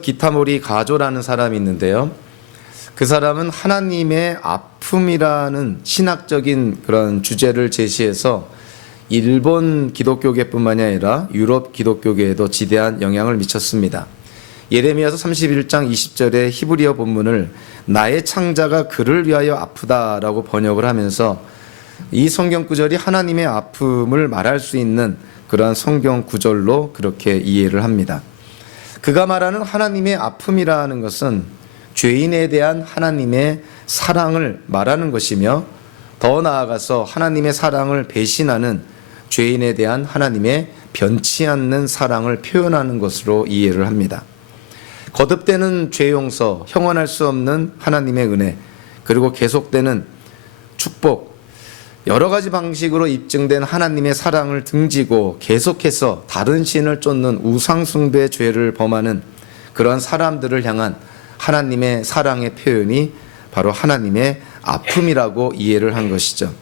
기타모리 가조라는 사람이 있는데요. 그 사람은 하나님의 아픔이라는 신학적인 그런 주제를 제시해서 일본 기독교계뿐만이 아니라 유럽 기독교계에도 지대한 영향을 미쳤습니다. 예레미야서 31장 20절의 히브리어 본문을 나의 창자가 그를 위하여 아프다라고 번역을 하면서 이 성경 구절이 하나님의 아픔을 말할 수 있는 그러한 성경 구절로 그렇게 이해를 합니다. 그가 말하는 하나님의 아픔이라는 것은 죄인에 대한 하나님의 사랑을 말하는 것이며, 더 나아가서 하나님의 사랑을 배신하는 죄인에 대한 하나님의 변치 않는 사랑을 표현하는 것으로 이해를 합니다. 거듭되는 죄 용서, 형언할 수 없는 하나님의 은혜, 그리고 계속되는 축복, 여러 가지 방식으로 입증된 하나님의 사랑을 등지고 계속해서 다른 신을 쫓는 우상숭배 죄를 범하는 그런 사람들을 향한 하나님의 사랑의 표현이 바로 하나님의 아픔이라고 이해를 한 것이죠.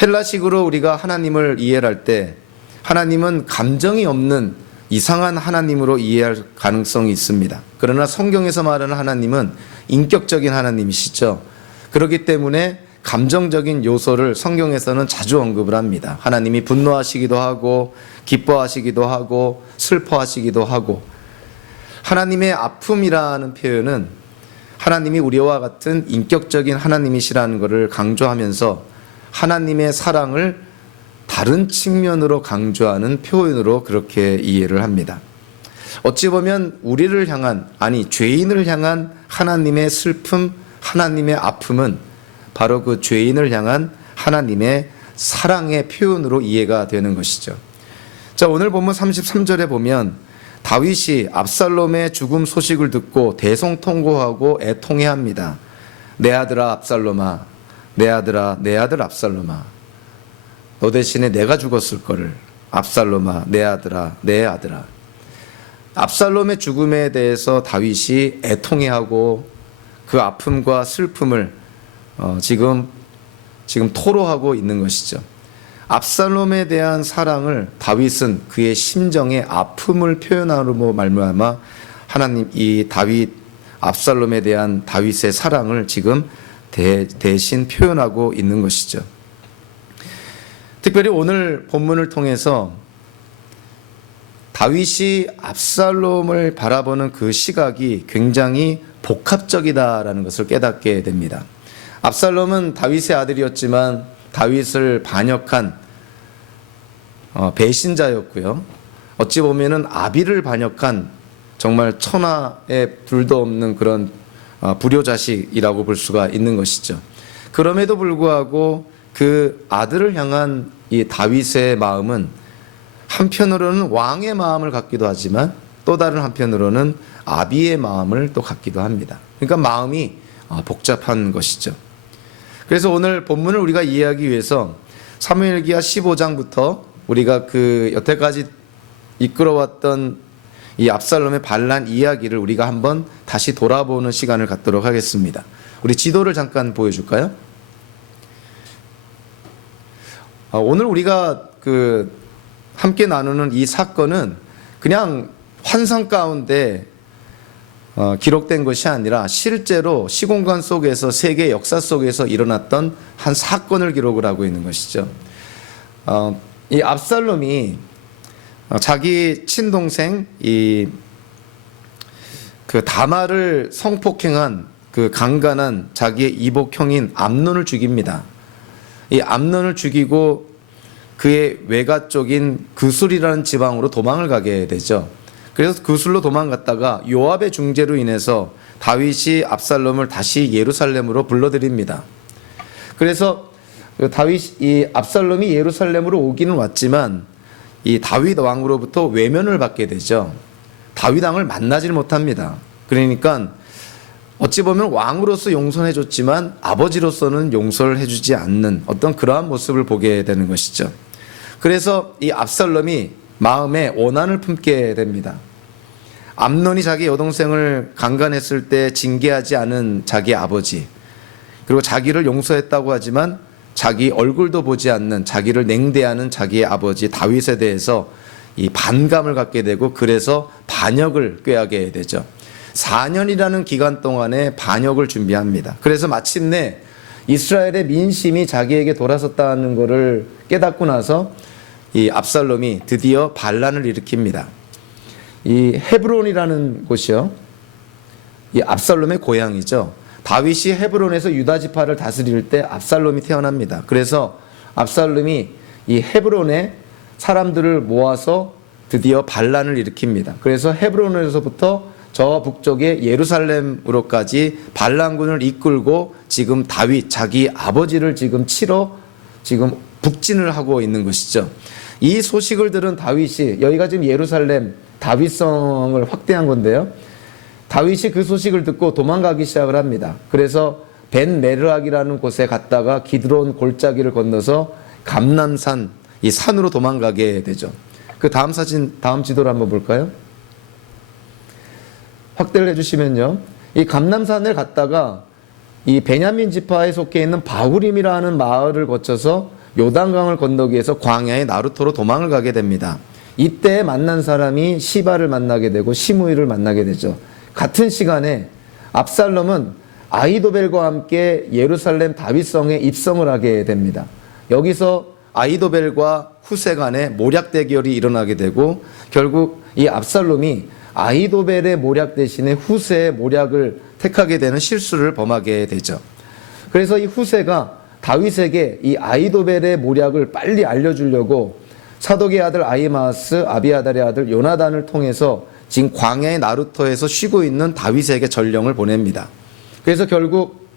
헬라식으로 우리가 하나님을 이해할 때 하나님은 감정이 없는 이상한 하나님으로 이해할 가능성이 있습니다. 그러나 성경에서 말하는 하나님은 인격적인 하나님이시죠. 그렇기 때문에 감정적인 요소를 성경에서는 자주 언급을 합니다. 하나님이 분노하시기도 하고 기뻐하시기도 하고 슬퍼하시기도 하고, 하나님의 아픔이라는 표현은 하나님이 우리와 같은 인격적인 하나님이시라는 것을 강조하면서 하나님의 사랑을 다른 측면으로 강조하는 표현으로 그렇게 이해를 합니다. 어찌 보면 우리를 향한, 아니 죄인을 향한 하나님의 슬픔, 하나님의 아픔은 바로 그 죄인을 향한 하나님의 사랑의 표현으로 이해가 되는 것이죠. 자, 오늘 본문 33절에 보면 다윗이 압살롬의 죽음 소식을 듣고 대성통곡하고 애통해합니다. 내 아들아 압살롬아, 내 아들아, 내 아들 압살롬아, 너 대신에 내가 죽었을 거를. 압살롬아, 내 아들아, 내 아들아. 압살롬의 죽음에 대해서 다윗이 애통해하고 그 아픔과 슬픔을 지금 토로하고 있는 것이죠. 압살롬에 대한 사랑을 다윗은 그의 심정의 아픔을 표현하므로 말미암아 하나님 이 다윗 압살롬에 대한 다윗의 사랑을 지금 대신 표현하고 있는 것이죠. 특별히 오늘 본문을 통해서 다윗이 압살롬을 바라보는 그 시각이 굉장히 복합적이다라는 것을 깨닫게 됩니다. 압살롬은 다윗의 아들이었지만 다윗을 반역한 배신자였고요. 어찌 보면은 아비를 반역한 정말 천하에 둘도 없는 그런 불효자식이라고 볼 수가 있는 것이죠. 그럼에도 불구하고 그 아들을 향한 이 다윗의 마음은 한편으로는 왕의 마음을 갖기도 하지만 또 다른 한편으로는 아비의 마음을 또 갖기도 합니다. 그러니까 마음이 복잡한 것이죠. 그래서 오늘 본문을 우리가 이해하기 위해서 사무엘기하 15장부터 우리가 그 여태까지 이끌어왔던 이 압살롬의 반란 이야기를 우리가 한번 다시 돌아보는 시간을 갖도록 하겠습니다. 우리 지도를 잠깐 보여줄까요? 오늘 우리가 함께 나누는 이 사건은 그냥 환상 가운데 기록된 것이 아니라 실제로 시공간 속에서 세계 역사 속에서 일어났던 한 사건을 기록을 하고 있는 것이죠. 이 압살롬이 자기 친동생 그 다말을 성폭행한 그 강간한 자기의 이복형인 암논을 죽입니다. 이 암논을 죽이고 그의 외가 쪽인 그술이라는 지방으로 도망을 가게 되죠. 그래서 그술로 도망갔다가 요압의 중재로 인해서 다윗이 압살롬을 다시 예루살렘으로 불러들입니다. 그래서 이 압살롬이 예루살렘으로 오기는 왔지만 이 다윗 왕으로부터 외면을 받게 되죠. 다윗 왕을 만나지를 못합니다. 그러니까 어찌 보면 왕으로서 용서해 줬지만 아버지로서는 용서를 해주지 않는 어떤 그러한 모습을 보게 되는 것이죠. 그래서 이 압살롬이 마음에 원한을 품게 됩니다. 암논이 자기 여동생을 강간했을 때 징계하지 않은 자기 아버지, 그리고 자기를 용서했다고 하지만 자기 얼굴도 보지 않는, 자기를 냉대하는 자기의 아버지 다윗에 대해서 이 반감을 갖게 되고 그래서 반역을 꾀하게 되죠. 4년이라는 기간 동안에 반역을 준비합니다. 그래서 마침내 이스라엘의 민심이 자기에게 돌아섰다는 것을 깨닫고 나서 이 압살롬이 드디어 반란을 일으킵니다. 이 헤브론이라는 곳이요, 이 압살롬의 고향이죠. 다윗이 헤브론에서 유다 지파를 다스릴 때 압살롬이 태어납니다. 그래서 압살롬이 이 헤브론에 사람들을 모아서 드디어 반란을 일으킵니다. 그래서 헤브론에서부터 저 북쪽의 예루살렘으로까지 반란군을 이끌고 지금 다윗 자기 아버지를 지금 치러 지금 북진을 하고 있는 것이죠. 이 소식을 들은 다윗이, 여기가 지금 예루살렘 다윗성을 확대한 건데요, 다윗이 그 소식을 듣고 도망가기 시작을 합니다. 그래서 벤 메르악이라는 곳에 갔다가 기드론 골짜기를 건너서 감람산 이 산으로 도망가게 되죠. 그 다음 사진, 다음 지도를 한번 볼까요? 확대를 해주시면요, 이 감람산을 갔다가 이 베냐민 지파에 속해 있는 바후림이라는 마을을 거쳐서 요단강을 건너기 위해서 광야의 나루토로 도망을 가게 됩니다. 이때 만난 사람이 시바를 만나게 되고 시므이를 만나게 되죠. 같은 시간에 압살롬은 아히도벨과 함께 예루살렘 다윗성에 입성을 하게 됩니다. 여기서 아히도벨과 후세 간의 모략 대결이 일어나게 되고 결국 이 압살롬이 아히도벨의 모략 대신에 후세의 모략을 택하게 되는 실수를 범하게 되죠. 그래서 이 후세가 다윗에게 이 아히도벨의 모략을 빨리 알려주려고 사독의 아들 아히마아스, 아비아달의 아들 요나단을 통해서 지금 광야의 나루토에서 쉬고 있는 다윗에게 전령을 보냅니다. 그래서 결국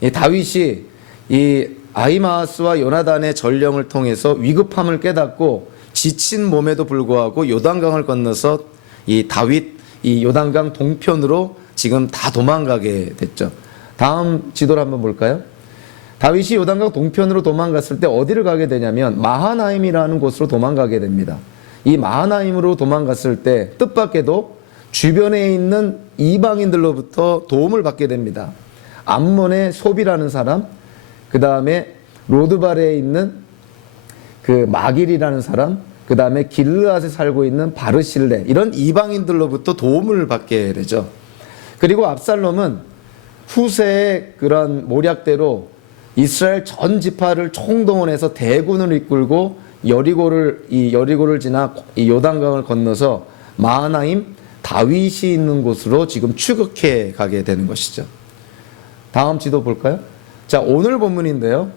이 다윗이 이 아히마아스와 요나단의 전령을 통해서 위급함을 깨닫고 지친 몸에도 불구하고 요단강을 건너서 이 다윗 이 요단강 동편으로 지금 다 도망가게 됐죠. 다음 지도를 한번 볼까요? 다윗이 요단강 동편으로 도망갔을 때 어디를 가게 되냐면 마하나임이라는 곳으로 도망가게 됩니다. 이 마하나임으로 도망갔을 때 뜻밖에도 주변에 있는 이방인들로부터 도움을 받게 됩니다. 암몬의 소비라는 사람, 그 다음에 로드발에 있는 그 마길이라는 사람, 그 다음에 길르앗에 살고 있는 바르실레, 이런 이방인들로부터 도움을 받게 되죠. 그리고 압살롬은 후세의 그런 모략대로 이스라엘 전 지파를 총동원해서 대군을 이끌고 여리고를 지나 이 요단강을 건너서 마하나임 다윗이 있는 곳으로 지금 추격해 가게 되는 것이죠. 다음 지도 볼까요? 자, 오늘 본문인데요,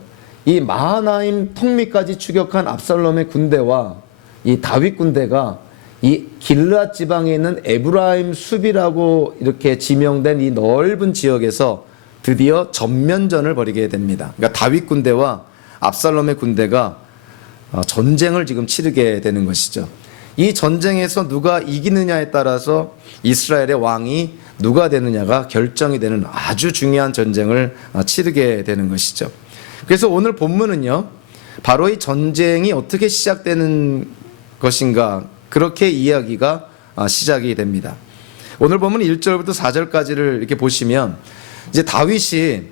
이 마하나임 턱밑까지 추격한 압살롬의 군대와 이 다윗 군대가 이 길르앗 지방에 있는 에브라임 숲이라고 이렇게 지명된 이 넓은 지역에서 드디어 전면전을 벌이게 됩니다. 그러니까 다윗 군대와 압살롬의 군대가 전쟁을 지금 치르게 되는 것이죠. 이 전쟁에서 누가 이기느냐에 따라서 이스라엘의 왕이 누가 되느냐가 결정이 되는 아주 중요한 전쟁을 치르게 되는 것이죠. 그래서 오늘 본문은요, 바로 이 전쟁이 어떻게 시작되는 것인가, 그렇게 이야기가 시작이 됩니다. 오늘 본문 1절부터 4절까지를 이렇게 보시면 이제 다윗이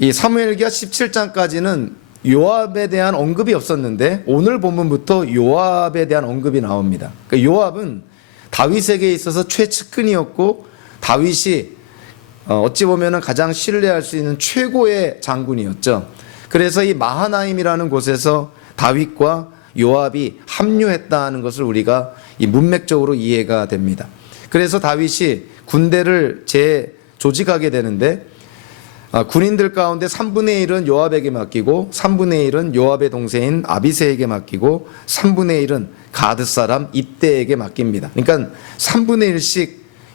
이 사무엘기하 17장까지는 요압에 대한 언급이 없었는데 오늘 본문부터 요압에 대한 언급이 나옵니다. 그러니까 요압은 다윗에게 있어서 최측근이었고 다윗이 어찌 보면 가장 신뢰할 수 있는 최고의 장군이었죠. 그래서 이 마하나임이라는 곳에서 다윗과 요압이 합류했다는 것을 우리가 이 문맥적으로 이해가 됩니다. 그래서 다윗이 군대를 재조직하게 되는데 군인들 가운데 3분의 1은 요압에게 맡기고 3분의 1은 요압의 동생인 아비새에게 맡기고 3분의 1은 가드 사람 입대에게 맡깁니다. 그러니까 3분의 1씩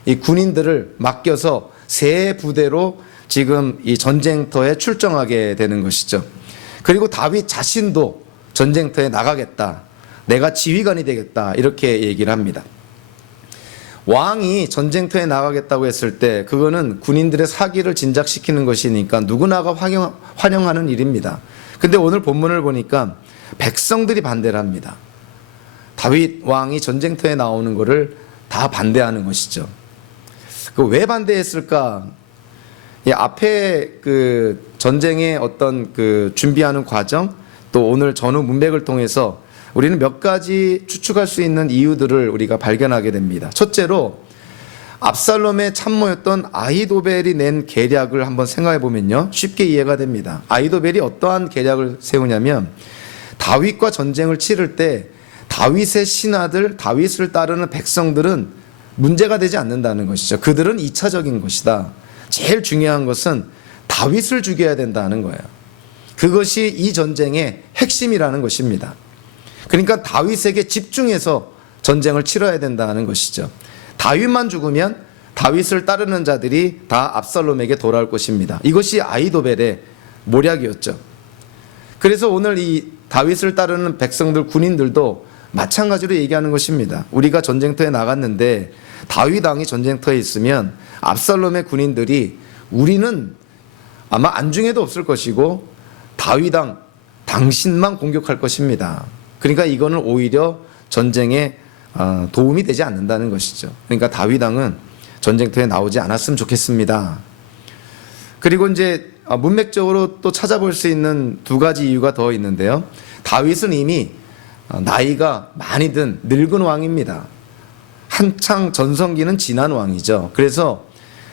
이 군인들을 맡겨서 세 부대로 지금 이 전쟁터에 출정하게 되는 것이죠. 그리고 다윗 자신도 전쟁터에 나가겠다, 내가 지휘관이 되겠다, 이렇게 얘기를 합니다. 왕이 전쟁터에 나가겠다고 했을 때 그거는 군인들의 사기를 진작시키는 것이니까 누구나가 환영하는 일입니다. 근데 오늘 본문을 보니까 백성들이 반대를 합니다. 다윗 왕이 전쟁터에 나오는 것을 다 반대하는 것이죠. 그 왜 반대했을까? 이 앞에 그 전쟁의 어떤 그 준비하는 과정, 또 오늘 전후 문맥을 통해서 우리는 몇 가지 추측할 수 있는 이유들을 우리가 발견하게 됩니다. 첫째로 압살롬의 참모였던 아히도벨이 낸 계략을 한번 생각해 보면요, 쉽게 이해가 됩니다. 아히도벨이 어떠한 계략을 세우냐면, 다윗과 전쟁을 치를 때 다윗의 신하들, 다윗을 따르는 백성들은 문제가 되지 않는다는 것이죠. 그들은 2차적인 것이다. 제일 중요한 것은 다윗을 죽여야 된다는 거예요. 그것이 이 전쟁의 핵심이라는 것입니다. 그러니까 다윗에게 집중해서 전쟁을 치러야 된다는 것이죠. 다윗만 죽으면 다윗을 따르는 자들이 다 압살롬에게 돌아올 것입니다. 이것이 아히도벨의 모략이었죠. 그래서 오늘 이 다윗을 따르는 백성들, 군인들도 마찬가지로 얘기하는 것입니다. 우리가 전쟁터에 나갔는데 다윗 왕이 전쟁터에 있으면 압살롬의 군인들이 우리는 아마 안중에도 없을 것이고 다윗 왕 당신만 공격할 것입니다. 그러니까 이거는 오히려 전쟁에 도움이 되지 않는다는 것이죠. 그러니까 다윗 왕은 전쟁터에 나오지 않았으면 좋겠습니다. 그리고 이제 문맥적으로 또 찾아볼 수 있는 두 가지 이유가 더 있는데요. 다윗은 이미 나이가 많이 든 늙은 왕입니다. 한창 전성기는 지난 왕이죠. 그래서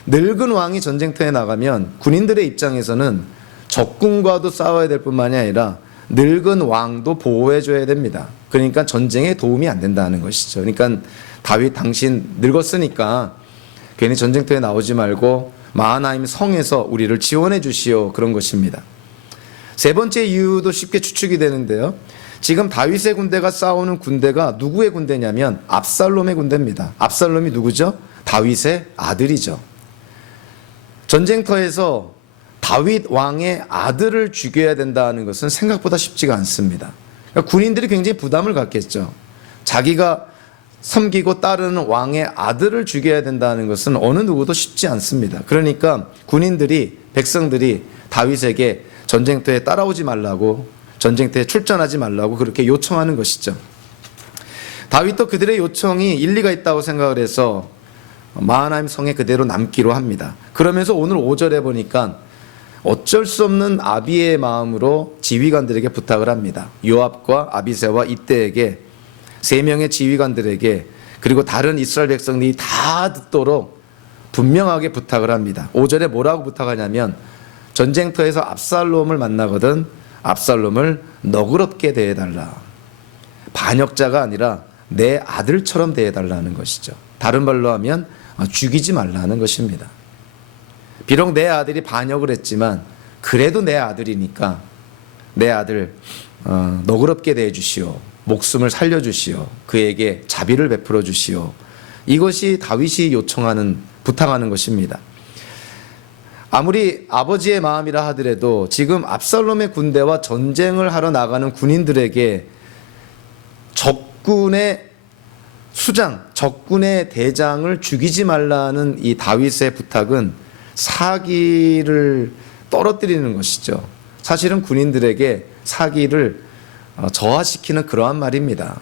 늙은 왕이 전쟁터에 나가면 군인들의 입장에서는 적군과도 싸워야 될 뿐만이 아니라 늙은 왕도 보호해줘야 됩니다. 그러니까 전쟁에 도움이 안 된다는 것이죠. 그러니까 다윗 당신 늙었으니까 괜히 전쟁터에 나오지 말고 마하나임 성에서 우리를 지원해 주시오, 그런 것입니다. 세 번째 이유도 쉽게 추측이 되는데요. 지금 다윗의 군대가 싸우는 군대가 누구의 군대냐면 압살롬의 군대입니다. 압살롬이 누구죠? 다윗의 아들이죠. 전쟁터에서 다윗 왕의 아들을 죽여야 된다는 것은 생각보다 쉽지가 않습니다. 그러니까 군인들이 굉장히 부담을 갖겠죠. 자기가 섬기고 따르는 왕의 아들을 죽여야 된다는 것은 어느 누구도 쉽지 않습니다. 그러니까 군인들이, 백성들이 다윗에게 전쟁터에 따라오지 말라고, 전쟁터에 출전하지 말라고 그렇게 요청하는 것이죠. 다윗도 그들의 요청이 일리가 있다고 생각을 해서 마하나임 성에 그대로 남기로 합니다. 그러면서 오늘 5절에 보니까 어쩔 수 없는 아비의 마음으로 지휘관들에게 부탁을 합니다. 요압과 아비새와 이때에게, 세 명의 지휘관들에게, 그리고 다른 이스라엘 백성들이 다 듣도록 분명하게 부탁을 합니다. 5절에 뭐라고 부탁하냐면, 전쟁터에서 압살롬을 만나거든 압살롬을 너그럽게 대해달라. 반역자가 아니라 내 아들처럼 대해달라는 것이죠. 다른 말로 하면 죽이지 말라는 것입니다. 비록 내 아들이 반역을 했지만 그래도 내 아들이니까 내 아들 너그럽게 대해주시오. 목숨을 살려주시오. 그에게 자비를 베풀어 주시오. 이것이 다윗이 요청하는, 부탁하는 것입니다. 아무리 아버지의 마음이라 하더라도 지금 압살롬의 군대와 전쟁을 하러 나가는 군인들에게 적군의 수장, 적군의 대장을 죽이지 말라는 이 다윗의 부탁은 사기를 떨어뜨리는 것이죠. 사실은 군인들에게 사기를 저하시키는 그러한 말입니다.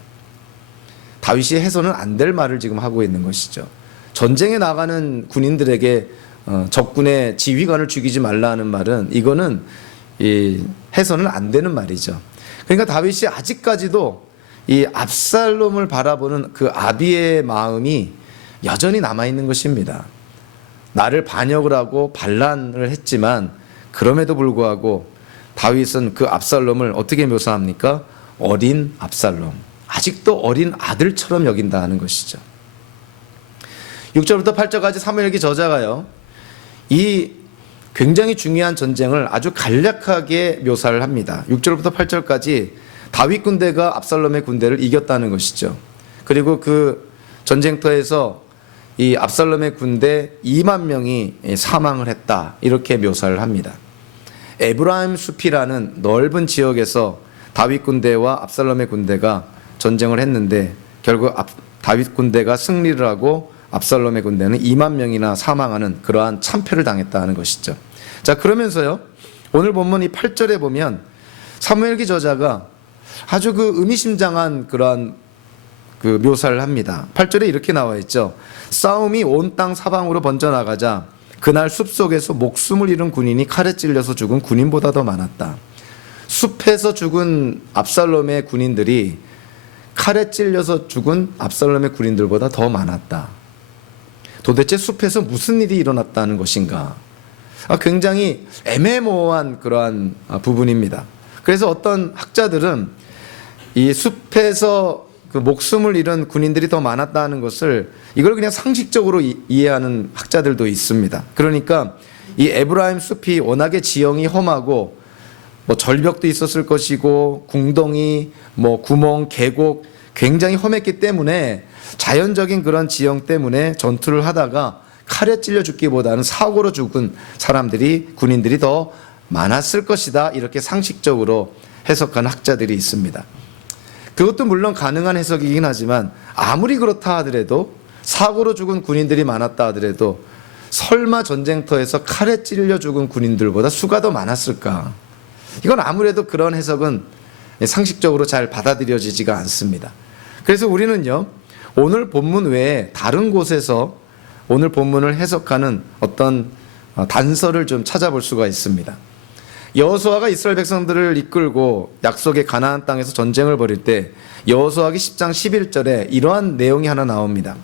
다윗이 해서는 안 될 말을 지금 하고 있는 것이죠. 전쟁에 나가는 군인들에게 적군의 지휘관을 죽이지 말라는 말은, 이거는 해서는 안 되는 말이죠. 그러니까 다윗이 아직까지도 이 압살롬을 바라보는 그 아비의 마음이 여전히 남아있는 것입니다. 나를 반역을 하고 반란을 했지만 그럼에도 불구하고 다윗은 그 압살롬을 어떻게 묘사합니까? 어린 압살롬, 아직도 어린 아들처럼 여긴다는 것이죠. 6절부터 8절까지 사무엘기 저자가요, 이 굉장히 중요한 전쟁을 아주 간략하게 묘사를 합니다. 6절부터 8절까지 다윗 군대가 압살롬의 군대를 이겼다는 것이죠. 그리고 그 전쟁터에서 이 압살롬의 군대 2만 명이 사망을 했다, 이렇게 묘사를 합니다. 에브라임 숲이라는 넓은 지역에서 다윗 군대와 압살롬의 군대가 전쟁을 했는데 결국 다윗 군대가 승리를 하고 압살롬의 군대는 2만 명이나 사망하는 그러한 참패를 당했다는 것이죠. 자, 그러면서요, 오늘 본문 이 8절에 보면 사무엘기 저자가 아주 그 의미심장한 그러한 그 묘사를 합니다. 8절에 이렇게 나와 있죠. 싸움이 온 땅 사방으로 번져나가자 그날 숲속에서 목숨을 잃은 군인이 칼에 찔려서 죽은 군인보다 더 많았다. 숲에서 죽은 압살롬의 군인들이 칼에 찔려서 죽은 압살롬의 군인들보다 더 많았다. 도대체 숲에서 무슨 일이 일어났다는 것인가? 굉장히 애매모호한 그러한 부분입니다. 그래서 어떤 학자들은 이 숲에서 그 목숨을 잃은 군인들이 더 많았다는 것을 이걸 그냥 상식적으로 이해하는 학자들도 있습니다. 그러니까 이 에브라임 숲이 워낙에 지형이 험하고 뭐 절벽도 있었을 것이고 궁덩이, 뭐 구멍, 계곡 굉장히 험했기 때문에 자연적인 그런 지형 때문에 전투를 하다가 칼에 찔려 죽기보다는 사고로 죽은 사람들이 군인들이 더 많았을 것이다. 이렇게 상식적으로 해석하는 학자들이 있습니다. 그것도 물론 가능한 해석이긴 하지만 아무리 그렇다 하더라도 사고로 죽은 군인들이 많았다 하더라도 설마 전쟁터에서 칼에 찔려 죽은 군인들보다 수가 더 많았을까? 이건 아무래도 그런 해석은 상식적으로 잘 받아들여지지가 않습니다. 그래서 우리는요, 오늘 본문 외에 다른 곳에서 오늘 본문을 해석하는 어떤 단서를 좀 찾아볼 수가 있습니다. 여호수아가 이스라엘 백성들을 이끌고 약속의 가나안 땅에서 전쟁을 벌일 때 여호수아기 10장 11절에 이러한 내용이 하나 나옵니다.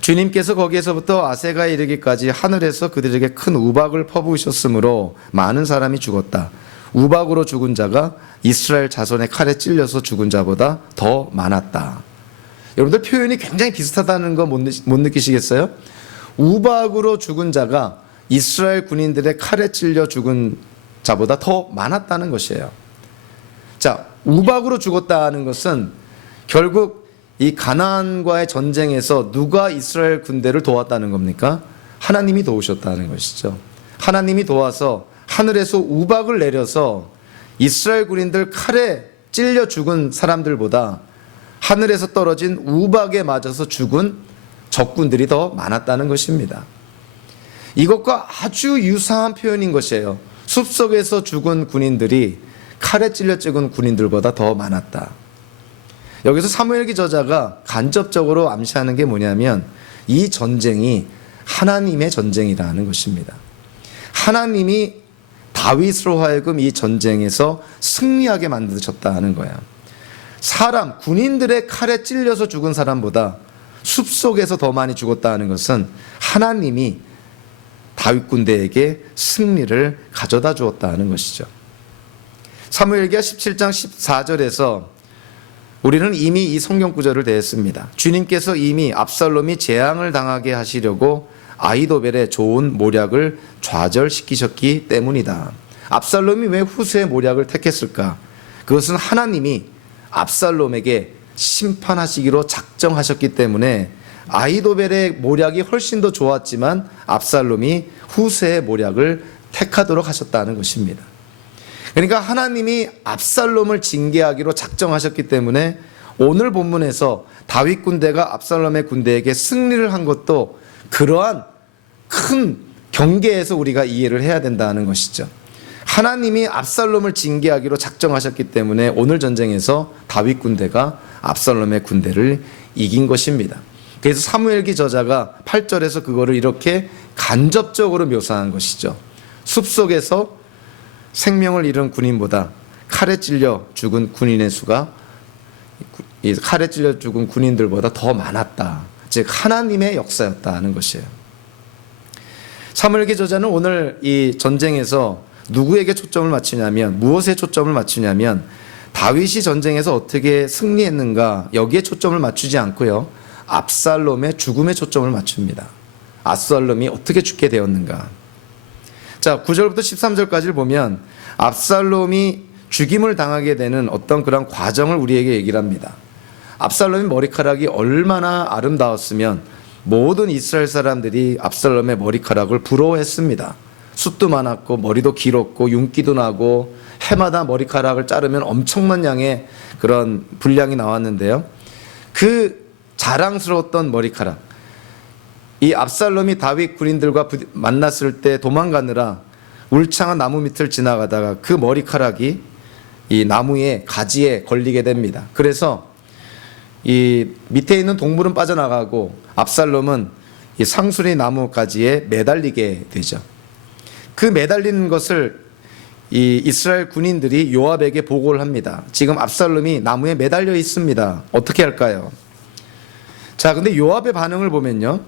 주님께서 거기에서부터 아세가에 이르기까지 하늘에서 그들에게 큰 우박을 퍼부으셨으므로 많은 사람이 죽었다. 우박으로 죽은 자가 이스라엘 자손의 칼에 찔려서 죽은 자보다 더 많았다. 여러분들 표현이 굉장히 비슷하다는 거 못 느끼시겠어요? 우박으로 죽은 자가 이스라엘 군인들의 칼에 찔려 죽은 자보다 더 많았다는 것이에요. 자, 우박으로 죽었다는 것은 결국 이 가나안과의 전쟁에서 누가 이스라엘 군대를 도왔다는 겁니까? 하나님이 도우셨다는 것이죠. 하나님이 도와서 하늘에서 우박을 내려서 이스라엘 군인들 칼에 찔려 죽은 사람들보다 하늘에서 떨어진 우박에 맞아서 죽은 적군들이 더 많았다는 것입니다. 이것과 아주 유사한 표현인 것이에요. 숲속에서 죽은 군인들이 칼에 찔려 죽은 군인들보다 더 많았다. 여기서 사무엘기 저자가 간접적으로 암시하는 게 뭐냐면 이 전쟁이 하나님의 전쟁이라는 것입니다. 하나님이 다윗으로 하여금 이 전쟁에서 승리하게 만드셨다는 거야. 사람, 군인들의 칼에 찔려서 죽은 사람보다 숲속에서 더 많이 죽었다는 것은 하나님이 다윗 군대에게 승리를 가져다 주었다는 것이죠. 사무엘기하 17장 14절에서 우리는 이미 이 성경 구절을 대했습니다. 주님께서 이미 압살롬이 재앙을 당하게 하시려고 아히도벨의 좋은 모략을 좌절시키셨기 때문이다. 압살롬이 왜 후세의 모략을 택했을까? 그것은 하나님이 압살롬에게 심판하시기로 작정하셨기 때문에 아히도벨의 모략이 훨씬 더 좋았지만 압살롬이 후세의 모략을 택하도록 하셨다는 것입니다. 그러니까 하나님이 압살롬을 징계하기로 작정하셨기 때문에 오늘 본문에서 다윗 군대가 압살롬의 군대에게 승리를 한 것도 그러한 큰 경계에서 우리가 이해를 해야 된다는 것이죠. 하나님이 압살롬을 징계하기로 작정하셨기 때문에 오늘 전쟁에서 다윗 군대가 압살롬의 군대를 이긴 것입니다. 그래서 사무엘기 저자가 8절에서 그거를 이렇게 간접적으로 묘사한 것이죠. 숲속에서 생명을 잃은 군인보다 칼에 찔려 죽은 군인의 수가 이 칼에 찔려 죽은 군인들보다 더 많았다. 즉 하나님의 역사였다는 것이에요. 사무엘기 저자는 오늘 이 전쟁에서 누구에게 초점을 맞추냐면 무엇에 초점을 맞추냐면 다윗이 전쟁에서 어떻게 승리했는가 여기에 초점을 맞추지 않고요. 압살롬의 죽음에 초점을 맞춥니다. 압살롬이 어떻게 죽게 되었는가. 자, 9절부터 13절까지를 보면 압살롬이 죽임을 당하게 되는 어떤 그런 과정을 우리에게 얘기를 합니다. 압살롬의 머리카락이 얼마나 아름다웠으면 모든 이스라엘 사람들이 압살롬의 머리카락을 부러워했습니다. 숱도 많았고 머리도 길었고 윤기도 나고 해마다 머리카락을 자르면 엄청난 양의 그런 분량이 나왔는데요. 그 자랑스러웠던 머리카락, 이 압살롬이 다윗 군인들과 만났을 때 도망가느라 울창한 나무 밑을 지나가다가 그 머리카락이 이 나무의 가지에 걸리게 됩니다. 그래서 이 밑에 있는 동물은 빠져나가고 압살롬은 이 상수리 나무 가지에 매달리게 되죠. 그 매달리는 것을 이 이스라엘 군인들이 요압에게 보고를 합니다. 지금 압살롬이 나무에 매달려 있습니다. 어떻게 할까요? 자, 근데 요압의 반응을 보면요.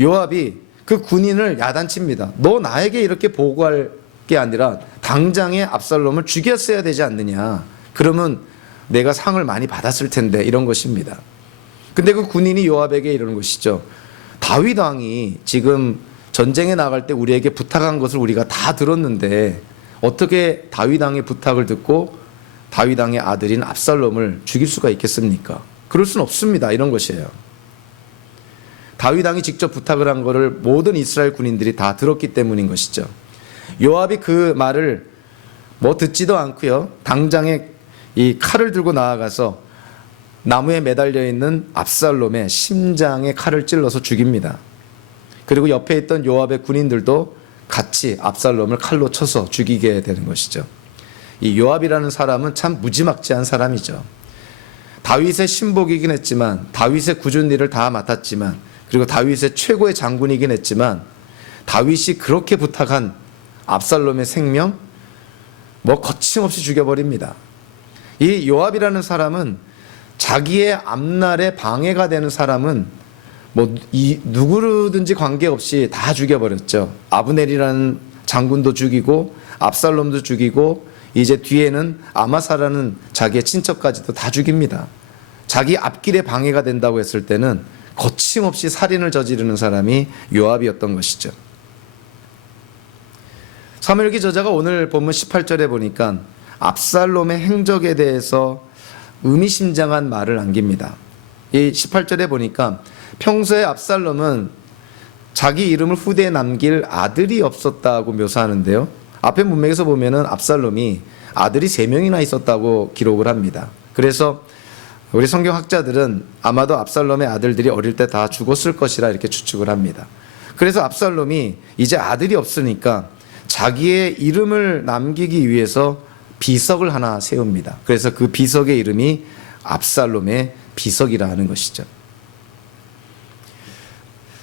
요압이 그 군인을 야단칩니다. 너 나에게 이렇게 보고할 게 아니라 당장에 압살롬을 죽였어야 되지 않느냐. 그러면 내가 상을 많이 받았을 텐데, 이런 것입니다. 근데 그 군인이 요압에게 이러는 것이죠. 다윗 왕이 지금 전쟁에 나갈 때 우리에게 부탁한 것을 우리가 다 들었는데 어떻게 다윗 왕의 부탁을 듣고 다윗 왕의 아들인 압살롬을 죽일 수가 있겠습니까? 그럴 수는 없습니다. 이런 것이에요. 다윗 왕이 직접 부탁을 한 것을 모든 이스라엘 군인들이 다 들었기 때문인 것이죠. 요압이 그 말을 뭐 듣지도 않고요. 당장에 이 칼을 들고 나아가서 나무에 매달려 있는 압살롬의 심장에 칼을 찔러서 죽입니다. 그리고 옆에 있던 요압의 군인들도 같이 압살롬을 칼로 쳐서 죽이게 되는 것이죠. 이 요압이라는 사람은 참 무지막지한 사람이죠. 다윗의 신복이긴 했지만, 다윗의 굳은 일을 다 맡았지만, 그리고 다윗의 최고의 장군이긴 했지만, 다윗이 그렇게 부탁한 압살롬의 생명 뭐 거침없이 죽여버립니다. 이 요압이라는 사람은 자기의 앞날에 방해가 되는 사람은 뭐 누구든지 관계없이 다 죽여버렸죠. 아브넬이라는 장군도 죽이고 압살롬도 죽이고 이제 뒤에는 아마사라는 자기의 친척까지도 다 죽입니다. 자기 앞길에 방해가 된다고 했을 때는 거침없이 살인을 저지르는 사람이 요압이었던 것이죠. 사무엘기 저자가 오늘 본문 18절에 보니까 압살롬의 행적에 대해서 의미심장한 말을 남깁니다. 이 18절에 보니까 평소에 압살롬은 자기 이름을 후대에 남길 아들이 없었다고 묘사하는데요. 앞에 문맥에서 보면은 압살롬이 아들이 3명이나 있었다고 기록을 합니다. 그래서 우리 성경학자들은 아마도 압살롬의 아들들이 어릴 때 다 죽었을 것이라 이렇게 추측을 합니다. 그래서 압살롬이 이제 아들이 없으니까 자기의 이름을 남기기 위해서 비석을 하나 세웁니다. 그래서 그 비석의 이름이 압살롬의 비석이라 하는 것이죠.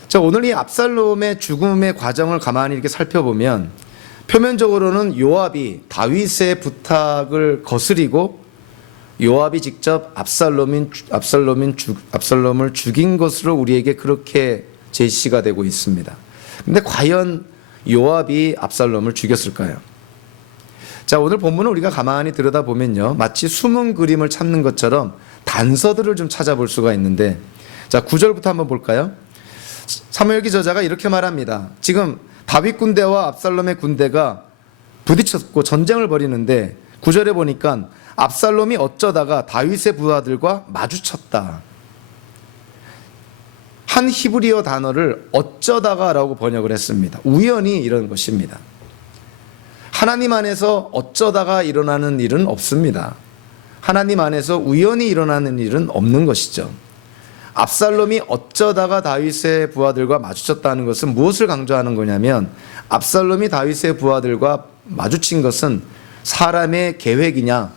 자, 오늘 이 압살롬의 죽음의 과정을 가만히 이렇게 살펴보면 표면적으로는 요압이 다윗의 부탁을 거스리고 요압이 직접 압살롬을 죽인 것으로 우리에게 그렇게 제시가 되고 있습니다. 근데 과연 요압이 압살롬을 죽였을까요? 자, 오늘 본문을 우리가 가만히 들여다보면요, 마치 숨은 그림을 찾는 것처럼 단서들을 좀 찾아볼 수가 있는데, 자, 9절부터 한번 볼까요? 사무엘기 저자가 이렇게 말합니다. 지금 다윗 군대와 압살롬의 군대가 부딪혔고 전쟁을 벌이는데 9절에 보니까 압살롬이 어쩌다가 다윗의 부하들과 마주쳤다. 한 히브리어 단어를 어쩌다가라고 번역을 했습니다. 우연히 이런 것입니다. 하나님 안에서 어쩌다가 일어나는 일은 없습니다. 하나님 안에서 우연히 일어나는 일은 없는 것이죠. 압살롬이 어쩌다가 다윗의 부하들과 마주쳤다는 것은 무엇을 강조하는 거냐면, 압살롬이 다윗의 부하들과 마주친 것은 사람의 계획이냐,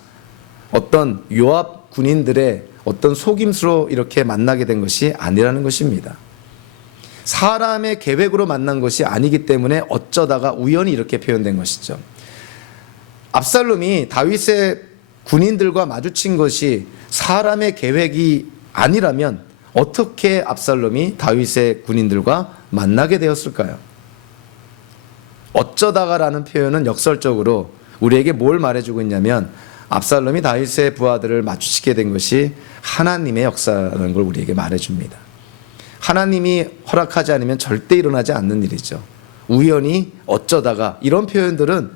어떤 요압 군인들의 어떤 속임수로 이렇게 만나게 된 것이 아니라는 것입니다. 사람의 계획으로 만난 것이 아니기 때문에 어쩌다가 우연히 이렇게 표현된 것이죠. 압살롬이 다윗의 군인들과 마주친 것이 사람의 계획이 아니라면 어떻게 압살롬이 다윗의 군인들과 만나게 되었을까요? 어쩌다가라는 표현은 역설적으로 우리에게 뭘 말해주고 있냐면, 압살롬이 다윗의 부하들을 마주치게 된 것이 하나님의 역사라는 걸 우리에게 말해줍니다. 하나님이 허락하지 않으면 절대 일어나지 않는 일이죠. 우연히, 어쩌다가, 이런 표현들은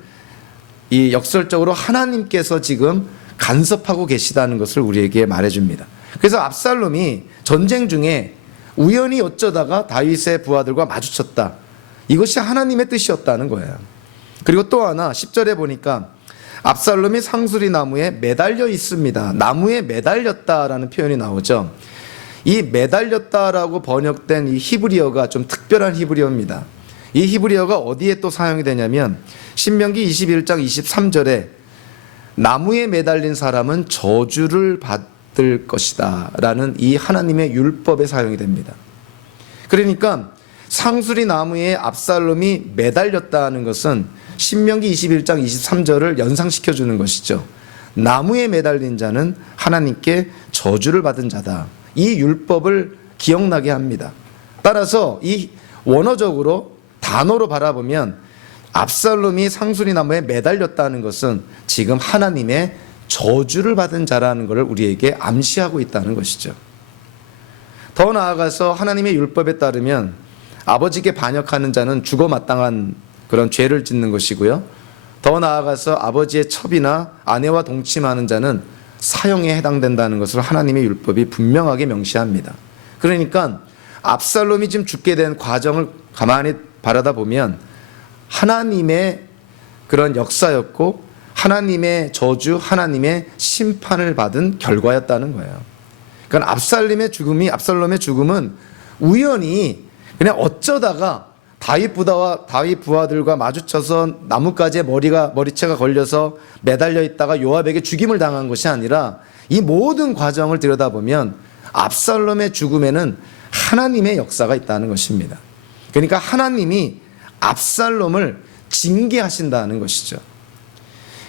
이 역설적으로 하나님께서 지금 간섭하고 계시다는 것을 우리에게 말해줍니다. 그래서 압살롬이 전쟁 중에 우연히 어쩌다가 다윗의 부하들과 마주쳤다. 이것이 하나님의 뜻이었다는 거예요. 그리고 또 하나 10절에 보니까 압살롬이 상수리 나무에 매달려 있습니다. 나무에 매달렸다라는 표현이 나오죠. 이 매달렸다라고 번역된 이 히브리어가 좀 특별한 히브리어입니다. 이 히브리어가 어디에 또 사용이 되냐면 신명기 21장 23절에 나무에 매달린 사람은 저주를 받을 것이다 라는 이 하나님의 율법에 사용이 됩니다. 그러니까 상수리 나무에 압살롬이 매달렸다는 것은 신명기 21장 23절을 연상시켜 주는 것이죠. 나무에 매달린 자는 하나님께 저주를 받은 자다. 이 율법을 기억나게 합니다. 따라서 이 원어적으로 단어로 바라보면 압살롬이 상수리 나무에 매달렸다는 것은 지금 하나님의 저주를 받은 자라는 것을 우리에게 암시하고 있다는 것이죠. 더 나아가서 하나님의 율법에 따르면 아버지께 반역하는 자는 죽어 마땅한 그런 죄를 짓는 것이고요. 더 나아가서 아버지의 첩이나 아내와 동침하는 자는 사형에 해당된다는 것을 하나님의 율법이 분명하게 명시합니다. 그러니까 압살롬이 지금 죽게 된 과정을 가만히 바라다 보면 하나님의 그런 역사였고 하나님의 저주, 하나님의 심판을 받은 결과였다는 거예요. 그러니까 압살롬의 죽음은 우연히 그냥 어쩌다가 다윗 부하들과 마주쳐서 나뭇가지에 머리채가 걸려서 매달려 있다가 요압에게 죽임을 당한 것이 아니라 이 모든 과정을 들여다보면 압살롬의 죽음에는 하나님의 역사가 있다는 것입니다. 그러니까 하나님이 압살롬을 징계하신다는 것이죠.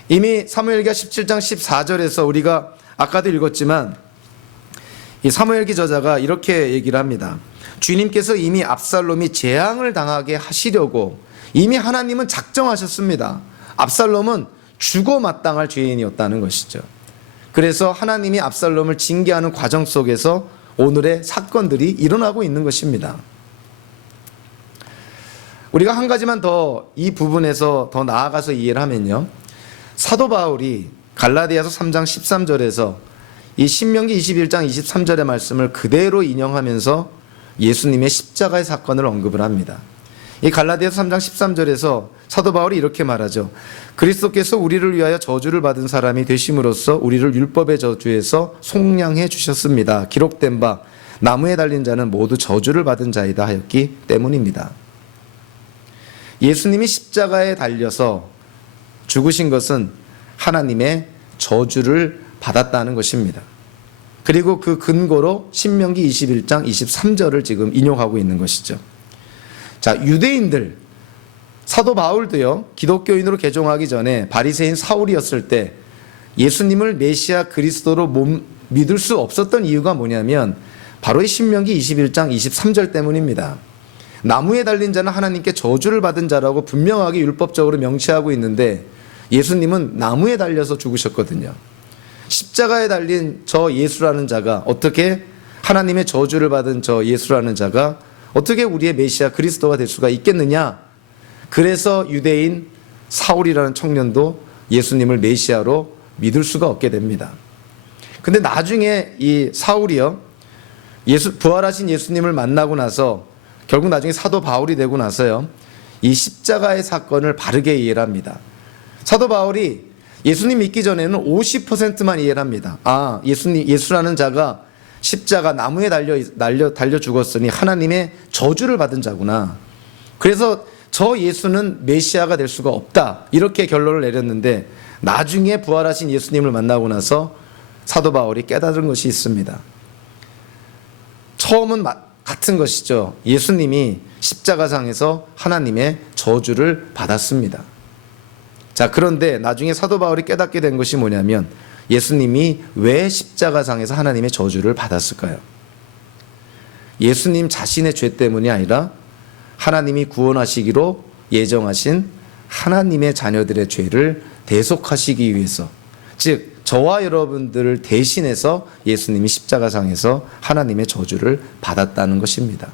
이미 사무엘기하 17장 14절에서 우리가 아까도 읽었지만 이 사무엘기 저자가 이렇게 얘기를 합니다. 주님께서 이미 압살롬이 재앙을 당하게 하시려고 이미 하나님은 작정하셨습니다. 압살롬은 죽어 마땅할 죄인이었다는 것이죠. 그래서 하나님이 압살롬을 징계하는 과정 속에서 오늘의 사건들이 일어나고 있는 것입니다. 우리가 한 가지만 더 이 부분에서 더 나아가서 이해를 하면요. 사도 바울이 갈라디아서 3장 13절에서 이 신명기 21장 23절의 말씀을 그대로 인용하면서 예수님의 십자가의 사건을 언급을 합니다. 이 갈라디아서 3장 13절에서 사도 바울이 이렇게 말하죠. 그리스도께서 우리를 위하여 저주를 받은 사람이 되심으로써 우리를 율법의 저주에서 속량해 주셨습니다. 기록된 바 나무에 달린 자는 모두 저주를 받은 자이다 하였기 때문입니다. 예수님이 십자가에 달려서 죽으신 것은 하나님의 저주를 받았다는 것입니다. 그리고 그 근거로 신명기 21장 23절을 지금 인용하고 있는 것이죠. 자, 유대인들, 사도 바울도요, 기독교인으로 개종하기 전에 바리새인 사울이었을 때 예수님을 메시아 그리스도로 믿을 수 없었던 이유가 뭐냐면 바로 이 신명기 21장 23절 때문입니다. 나무에 달린 자는 하나님께 저주를 받은 자라고 분명하게 율법적으로 명시하고 있는데 예수님은 나무에 달려서 죽으셨거든요. 십자가에 달린 저 예수라는 자가 어떻게 하나님의 저주를 받은 저 예수라는 자가 어떻게 우리의 메시아 그리스도가 될 수가 있겠느냐? 그래서 유대인 사울이라는 청년도 예수님을 메시아로 믿을 수가 없게 됩니다. 근데 나중에 이 사울이요, 부활하신 예수님을 만나고 나서 결국 나중에 사도 바울이 되고 나서요, 이 십자가의 사건을 바르게 이해를 합니다. 사도 바울이 예수님 믿기 전에는 50%만 이해를 합니다. 아, 예수라는 자가 십자가 나무에 달려 죽었으니 하나님의 저주를 받은 자구나. 그래서 저 예수는 메시아가 될 수가 없다. 이렇게 결론을 내렸는데 나중에 부활하신 예수님을 만나고 나서 사도 바울이 깨달은 것이 있습니다. 처음은 같은 것이죠. 예수님이 십자가상에서 하나님의 저주를 받았습니다. 자, 그런데 나중에 사도 바울이 깨닫게 된 것이 뭐냐면 예수님이 왜 십자가상에서 하나님의 저주를 받았을까요? 예수님 자신의 죄 때문이 아니라 하나님이 구원하시기로 예정하신 하나님의 자녀들의 죄를 대속하시기 위해서, 즉 저와 여러분들을 대신해서 예수님이 십자가상에서 하나님의 저주를 받았다는 것입니다.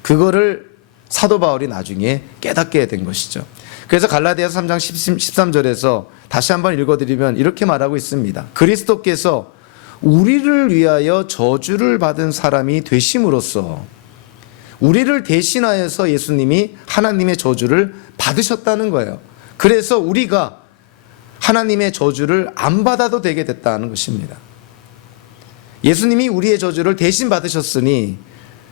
그거를 사도 바울이 나중에 깨닫게 된 것이죠. 그래서 갈라디아서 3장 13절에서 다시 한번 읽어드리면 이렇게 말하고 있습니다. 그리스도께서 우리를 위하여 저주를 받은 사람이 되심으로써 우리를 대신하여서 예수님이 하나님의 저주를 받으셨다는 거예요. 그래서 우리가 하나님의 저주를 안 받아도 되게 됐다는 것입니다. 예수님이 우리의 저주를 대신 받으셨으니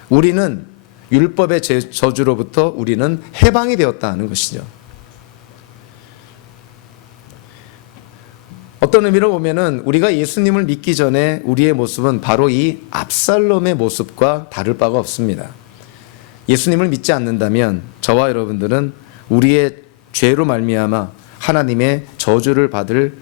우리는 율법의 저주로부터 우리는 해방이 되었다는 것이죠. 어떤 의미로 보면은 우리가 예수님을 믿기 전에 우리의 모습은 바로 이 압살롬의 모습과 다를 바가 없습니다. 예수님을 믿지 않는다면 저와 여러분들은 우리의 죄로 말미암아 하나님의 저주를 받을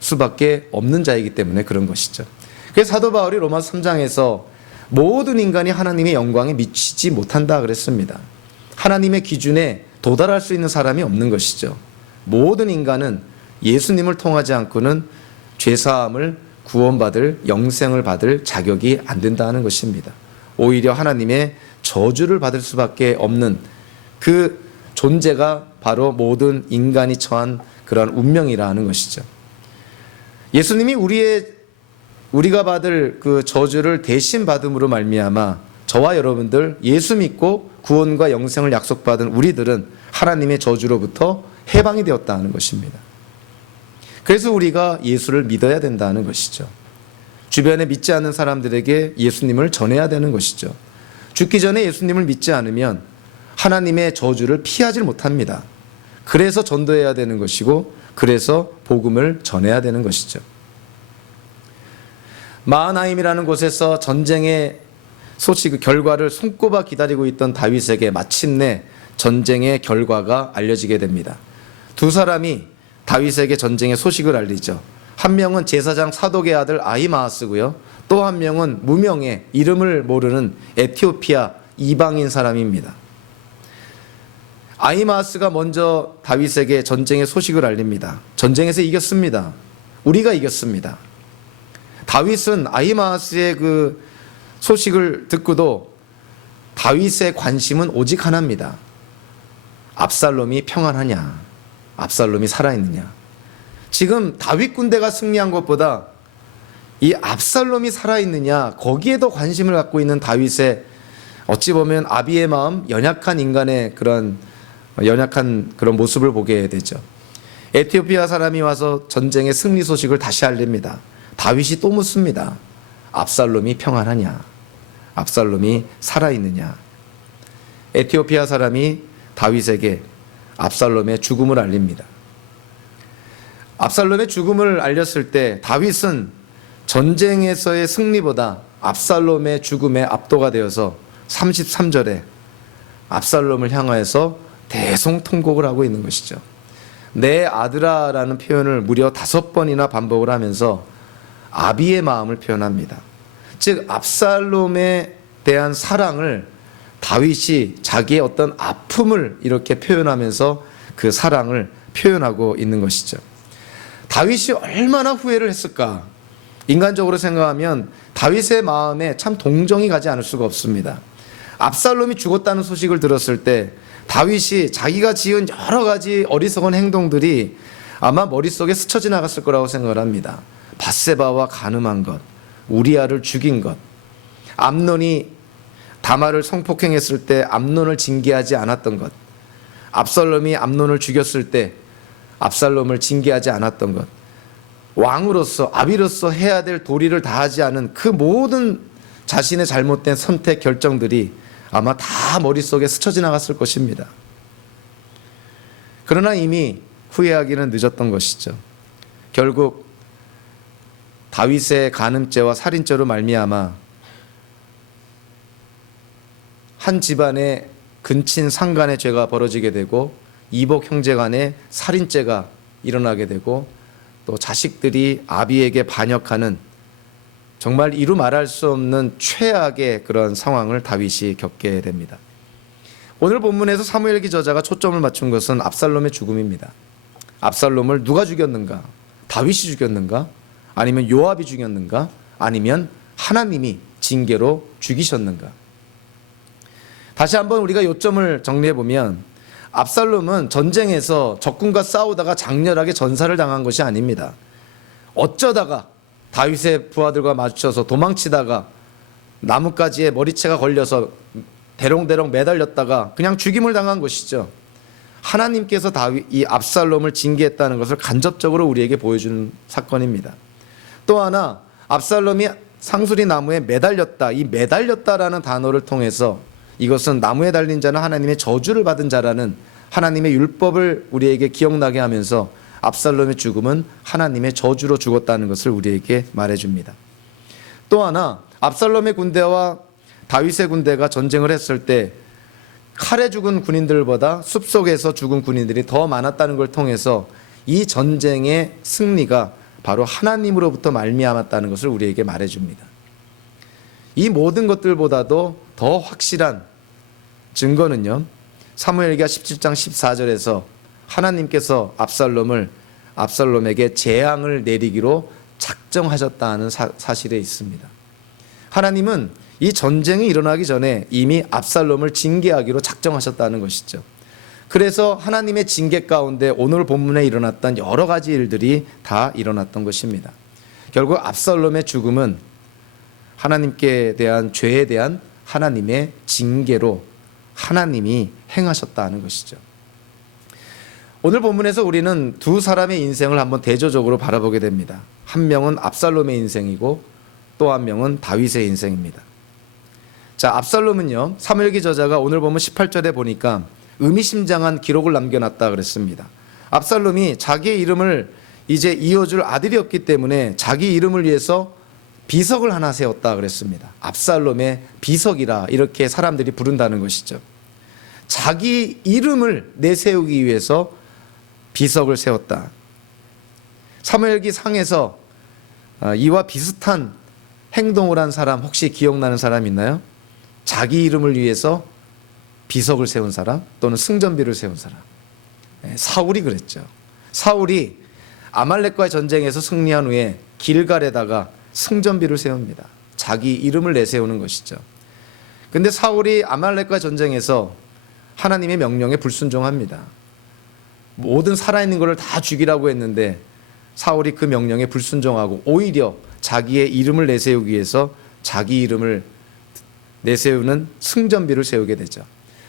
수밖에 없는 자이기 때문에 그런 것이죠. 그래서 사도 바울이 로마서 3장에서 모든 인간이 하나님의 영광에 미치지 못한다 그랬습니다. 하나님의 기준에 도달할 수 있는 사람이 없는 것이죠. 모든 인간은 예수님을 통하지 않고는 죄사함을 구원받을 영생을 받을 자격이 안 된다는 것입니다. 오히려 하나님의 저주를 받을 수밖에 없는 그 존재가 바로 모든 인간이 처한 그런 운명이라는 것이죠. 예수님이 우리가 받을 그 저주를 대신 받음으로 말미암아 저와 여러분들 예수 믿고 구원과 영생을 약속받은 우리들은 하나님의 저주로부터 해방이 되었다는 것입니다. 그래서 우리가 예수를 믿어야 된다는 것이죠. 주변에 믿지 않는 사람들에게 예수님을 전해야 되는 것이죠. 죽기 전에 예수님을 믿지 않으면 하나님의 저주를 피하지 못합니다. 그래서 전도해야 되는 것이고 그래서 복음을 전해야 되는 것이죠. 마하나임이라는 곳에서 전쟁의 소식 결과를 손꼽아 기다리고 있던 다윗에게 마침내 전쟁의 결과가 알려지게 됩니다. 두 사람이 다윗에게 전쟁의 소식을 알리죠. 한 명은 제사장 사독의 아들 아히마아스고요. 또 한 명은 무명의 이름을 모르는 에티오피아 이방인 사람입니다. 아히마아스가 먼저 다윗에게 전쟁의 소식을 알립니다. 전쟁에서 이겼습니다. 우리가 이겼습니다. 다윗은 아히마아스의 그 소식을 듣고도 다윗의 관심은 오직 하나입니다. 압살롬이 평안하냐? 압살롬이 살아있느냐? 지금 다윗 군대가 승리한 것보다 이 압살롬이 살아있느냐, 거기에 더 관심을 갖고 있는 다윗의 어찌 보면 아비의 마음, 연약한 인간의 그런 모습을 보게 되죠. 에티오피아 사람이 와서 전쟁의 승리 소식을 다시 알립니다. 다윗이 또 묻습니다. 압살롬이 평안하냐? 압살롬이 살아있느냐? 에티오피아 사람이 다윗에게 압살롬의 죽음을 알립니다. 압살롬의 죽음을 알렸을 때 다윗은 전쟁에서의 승리보다 압살롬의 죽음에 압도가 되어서 33절에 압살롬을 향하여서 대성통곡을 하고 있는 것이죠. 내 아들아라는 표현을 무려 5번이나 반복을 하면서 아비의 마음을 표현합니다. 즉 압살롬에 대한 사랑을 다윗이 자기의 어떤 아픔을 이렇게 표현하면서 그 사랑을 표현하고 있는 것이죠. 다윗이 얼마나 후회를 했을까? 인간적으로 생각하면 다윗의 마음에 참 동정이 가지 않을 수가 없습니다. 압살롬이 죽었다는 소식을 들었을 때 다윗이 자기가 지은 여러 가지 어리석은 행동들이 아마 머릿속에 스쳐 지나갔을 거라고 생각을 합니다. 밧세바와 간음한 것, 우리아를 죽인 것, 암논이 다말을 성폭행했을 때 암논을 징계하지 않았던 것, 압살롬이 암논을 죽였을 때 압살롬을 징계하지 않았던 것, 왕으로서 아비로서 해야 될 도리를 다하지 않은 그 모든 자신의 잘못된 선택 결정들이 아마 다 머릿속에 스쳐 지나갔을 것입니다. 그러나 이미 후회하기는 늦었던 것이죠. 결국 다윗의 간음죄와 살인죄로 말미암아 한 집안의 근친 상간의 죄가 벌어지게 되고 이복 형제 간의 살인죄가 일어나게 되고 또 자식들이 아비에게 반역하는 정말 이루 말할 수 없는 최악의 그런 상황을 다윗이 겪게 됩니다. 오늘 본문에서 사무엘기 저자가 초점을 맞춘 것은 압살롬의 죽음입니다. 압살롬을 누가 죽였는가? 다윗이 죽였는가? 아니면 요압이 죽였는가? 아니면 하나님이 징계로 죽이셨는가? 다시 한번 우리가 요점을 정리해 보면 압살롬은 전쟁에서 적군과 싸우다가 장렬하게 전사를 당한 것이 아닙니다. 어쩌다가 다윗의 부하들과 마주쳐서 도망치다가 나뭇가지에 머리채가 걸려서 대롱대롱 매달렸다가 그냥 죽임을 당한 것이죠. 하나님께서 이 압살롬을 징계했다는 것을 간접적으로 우리에게 보여주는 사건입니다. 또 하나 압살롬이 상수리 나무에 매달렸다. 이 매달렸다라는 단어를 통해서 이것은 나무에 달린 자는 하나님의 저주를 받은 자라는 하나님의 율법을 우리에게 기억나게 하면서 압살롬의 죽음은 하나님의 저주로 죽었다는 것을 우리에게 말해줍니다. 또 하나 압살롬의 군대와 다윗의 군대가 전쟁을 했을 때 칼에 죽은 군인들보다 숲속에서 죽은 군인들이 더 많았다는 걸 통해서 이 전쟁의 승리가 바로 하나님으로부터 말미암았다는 것을 우리에게 말해줍니다. 이 모든 것들보다도 더 확실한 증거는요, 사무엘기하 17장 14절에서 하나님께서 압살롬에게 재앙을 내리기로 작정하셨다는 사실에 있습니다. 하나님은 이 전쟁이 일어나기 전에 이미 압살롬을 징계하기로 작정하셨다는 것이죠. 그래서 하나님의 징계 가운데 오늘 본문에 일어났던 여러 가지 일들이 다 일어났던 것입니다. 결국 압살롬의 죽음은 하나님께 대한 죄에 대한 하나님의 징계로 하나님이 행하셨다는 것이죠. 오늘 본문에서 우리는 두 사람의 인생을 한번 대조적으로 바라보게 됩니다. 한 명은 압살롬의 인생이고 또 한 명은 다윗의 인생입니다. 자, 압살롬은요, 사무엘기 저자가 오늘 보면 18절에 보니까 의미심장한 기록을 남겨놨다 그랬습니다. 압살롬이 자기의 이름을 이제 이어줄 아들이 없기 때문에 자기 이름을 위해서 비석을 하나 세웠다 그랬습니다. 압살롬의 비석이라 이렇게 사람들이 부른다는 것이죠. 자기 이름을 내세우기 위해서 비석을 세웠다. 사무엘기 상에서 이와 비슷한 행동을 한 사람 혹시 기억나는 사람 있나요? 자기 이름을 위해서 비석을 세운 사람 또는 승전비를 세운 사람. 사울이 그랬죠. 사울이 아말렉과의 전쟁에서 승리한 후에 길갈에다가 승전비를 세웁니다. 자기 이름을 내세우는 것이죠. 근데 사울이 아말렉과 전쟁에서 하나님의 명령에 불순종합니다. 모든 살아있는 것을 다 죽이라고 했는데 사울이 그 명령에 불순종하고 오히려 자기의 이름을 내세우기 위해서 자기 이름을 내세우는 승전비를 세우게 되죠.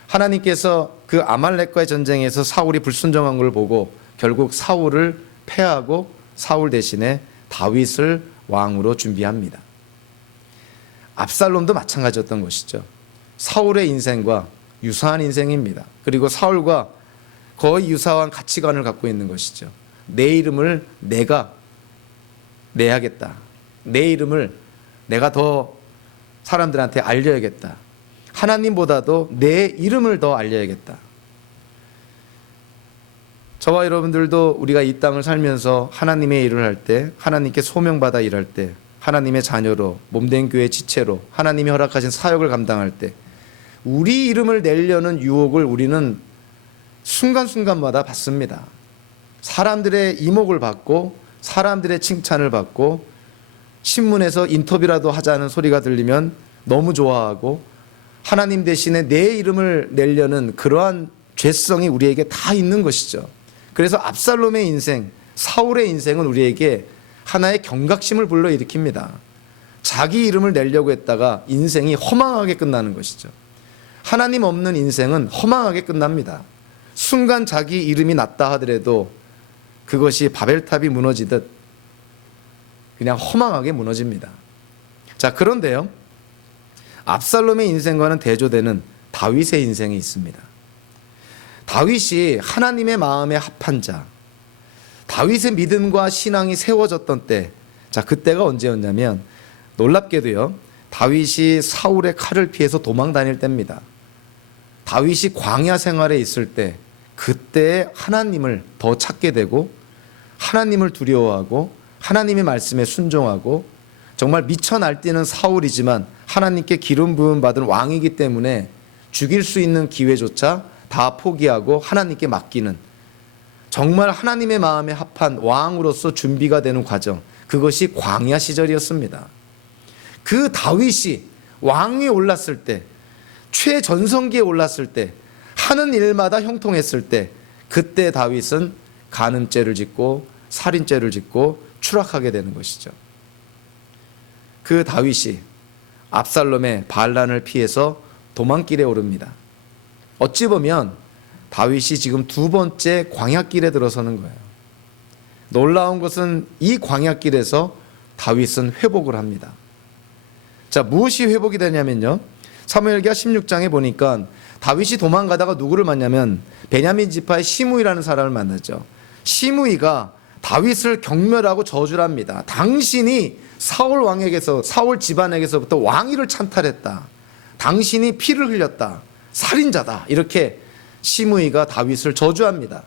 하나님께서 그 아말렉과의 전쟁에서 사울이 불순종한 걸 보고 결국 사울을 패하고 사울 대신에 다윗을 왕으로 준비합니다. 압살롬도 마찬가지였던 것이죠. 사울의 인생과 유사한 인생입니다. 그리고 사울과 거의 유사한 가치관을 갖고 있는 것이죠. 내 이름을 내가 내야겠다. 내 이름을 내가 더 사람들한테 알려야겠다. 하나님보다도 내 이름을 더 알려야겠다. 저와 여러분들도 우리가 이 땅을 살면서 하나님의 일을 할 때, 하나님께 소명받아 일할 때, 하나님의 자녀로 몸된 교회 지체로 하나님이 허락하신 사역을 감당할 때 우리 이름을 내려는 유혹을 우리는 순간순간마다 받습니다. 사람들의 이목을 받고 사람들의 칭찬을 받고 신문에서 인터뷰라도 하자는 소리가 들리면 너무 좋아하고 하나님 대신에 내 이름을 내려는 그러한 죄성이 우리에게 다 있는 것이죠. 그래서 압살롬의 인생, 사울의 인생은 우리에게 하나의 경각심을 불러일으킵니다. 자기 이름을 내려고 했다가 인생이 허망하게 끝나는 것이죠. 하나님 없는 인생은 허망하게 끝납니다. 순간 자기 이름이 났다 하더라도 그것이 바벨탑이 무너지듯 그냥 허망하게 무너집니다. 자, 그런데요, 압살롬의 인생과는 대조되는 다윗의 인생이 있습니다. 다윗이 하나님의 마음에 합한 자, 다윗의 믿음과 신앙이 세워졌던 때, 자, 그때가 언제였냐면 놀랍게도요, 다윗이 사울의 칼을 피해서 도망 다닐 때입니다. 다윗이 광야 생활에 있을 때 그때 하나님을 더 찾게 되고 하나님을 두려워하고 하나님의 말씀에 순종하고 정말 미쳐 날뛰는 사울이지만 하나님께 기름 부음 받은 왕이기 때문에 죽일 수 있는 기회조차 다 포기하고 하나님께 맡기는 정말 하나님의 마음에 합한 왕으로서 준비가 되는 과정, 그것이 광야 시절이었습니다. 그 다윗이 왕위에 올랐을 때, 최전성기에 올랐을 때, 하는 일마다 형통했을 때, 그때 다윗은 간음죄를 짓고 살인죄를 짓고 추락하게 되는 것이죠. 그 다윗이 압살롬의 반란을 피해서 도망길에 오릅니다. 어찌 보면 다윗이 지금 두 번째 광야길에 들어서는 거예요. 놀라운 것은 이 광야길에서 다윗은 회복을 합니다. 자, 무엇이 회복이 되냐면요, 사무엘기하 16장에 보니까 다윗이 도망가다가 누구를 만나면 베냐민 지파의 시므이라는 사람을 만나죠. 시므이가 다윗을 경멸하고 저주를 합니다. 당신이 사울 왕에게서, 사울 집안에게서부터 왕위를 찬탈했다. 당신이 피를 흘렸다. 살인자다. 이렇게 시므이가 다윗을 저주합니다.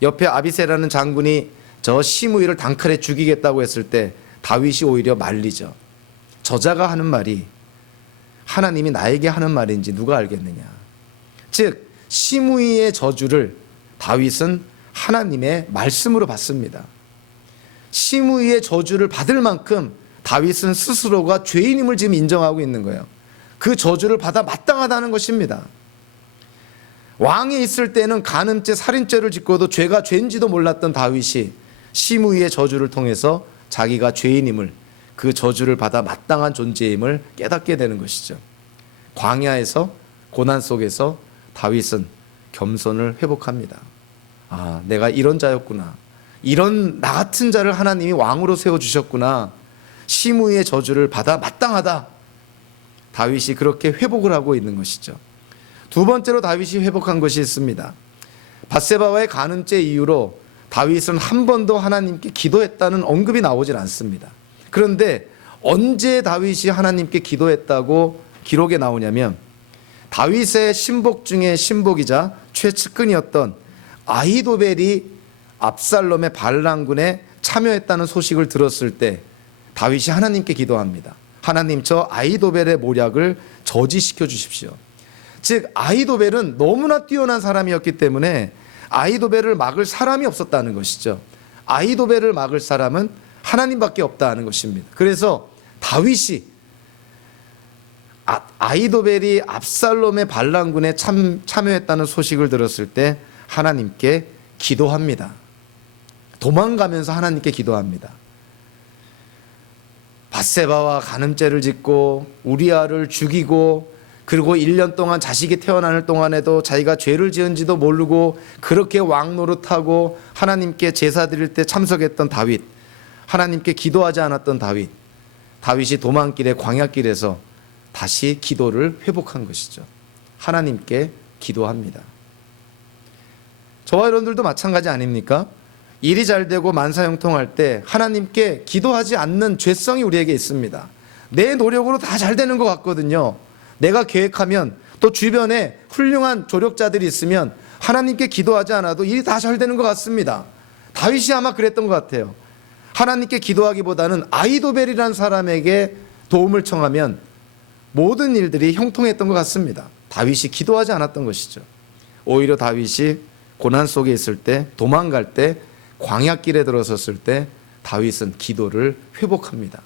옆에 아비새라는 장군이 저 시므이를 단칼에 죽이겠다고 했을 때 다윗이 오히려 말리죠. 저자가 하는 말이 하나님이 나에게 하는 말인지 누가 알겠느냐. 즉 시므이의 저주를 다윗은 하나님의 말씀으로 받습니다. 시므이의 저주를 받을 만큼 다윗은 스스로가 죄인임을 지금 인정하고 있는 거예요. 그 저주를 받아 마땅하다는 것입니다. 왕이 있을 때는 간음죄, 살인죄를 짓고도 죄가 죄인지도 몰랐던 다윗이 시므이의 저주를 통해서 자기가 죄인임을, 그 저주를 받아 마땅한 존재임을 깨닫게 되는 것이죠. 광야에서, 고난 속에서 다윗은 겸손을 회복합니다. 아, 내가 이런 자였구나. 이런 나 같은 자를 하나님이 왕으로 세워주셨구나. 시므이의 저주를 받아 마땅하다. 다윗이 그렇게 회복을 하고 있는 것이죠. 두 번째로 다윗이 회복한 것이 있습니다. 밧세바와의 간음죄 이후로 다윗은 한 번도 하나님께 기도했다는 언급이 나오질 않습니다. 그런데 언제 다윗이 하나님께 기도했다고 기록에 나오냐면 다윗의 신복 중에 신복이자 최측근이었던 아히도벨이 압살롬의 반란군에 참여했다는 소식을 들었을 때 다윗이 하나님께 기도합니다. 하나님, 저 아히도벨의 모략을 저지시켜 주십시오. 즉 아히도벨은 너무나 뛰어난 사람이었기 때문에 아히도벨을 막을 사람이 없었다는 것이죠. 아히도벨을 막을 사람은 하나님밖에 없다는 것입니다. 그래서 다윗이 아히도벨이 압살롬의 반란군에 참여했다는 소식을 들었을 때 하나님께 기도합니다. 도망가면서 하나님께 기도합니다. 밧세바와 간음죄를 짓고 우리아를 죽이고 그리고 1년 동안 자식이 태어나는 동안에도 자기가 죄를 지은지도 모르고 그렇게 왕 노릇하고 하나님께 제사 드릴 때 참석했던 다윗, 하나님께 기도하지 않았던 다윗이 도망길에 광야길에서 다시 기도를 회복한 것이죠. 하나님께 기도합니다. 저와 여러분들도 마찬가지 아닙니까? 일이 잘 되고 만사형통할 때 하나님께 기도하지 않는 죄성이 우리에게 있습니다. 내 노력으로 다 잘 되는 것 같거든요. 내가 계획하면 또 주변에 훌륭한 조력자들이 있으면 하나님께 기도하지 않아도 일이 다 잘 되는 것 같습니다. 다윗이 아마 그랬던 것 같아요. 하나님께 기도하기보다는 아히도벨이라는 사람에게 도움을 청하면 모든 일들이 형통했던 것 같습니다. 다윗이 기도하지 않았던 것이죠. 오히려 다윗이 고난 속에 있을 때, 도망갈 때, 광야길에 들어섰을 때 다윗은 기도를 회복합니다.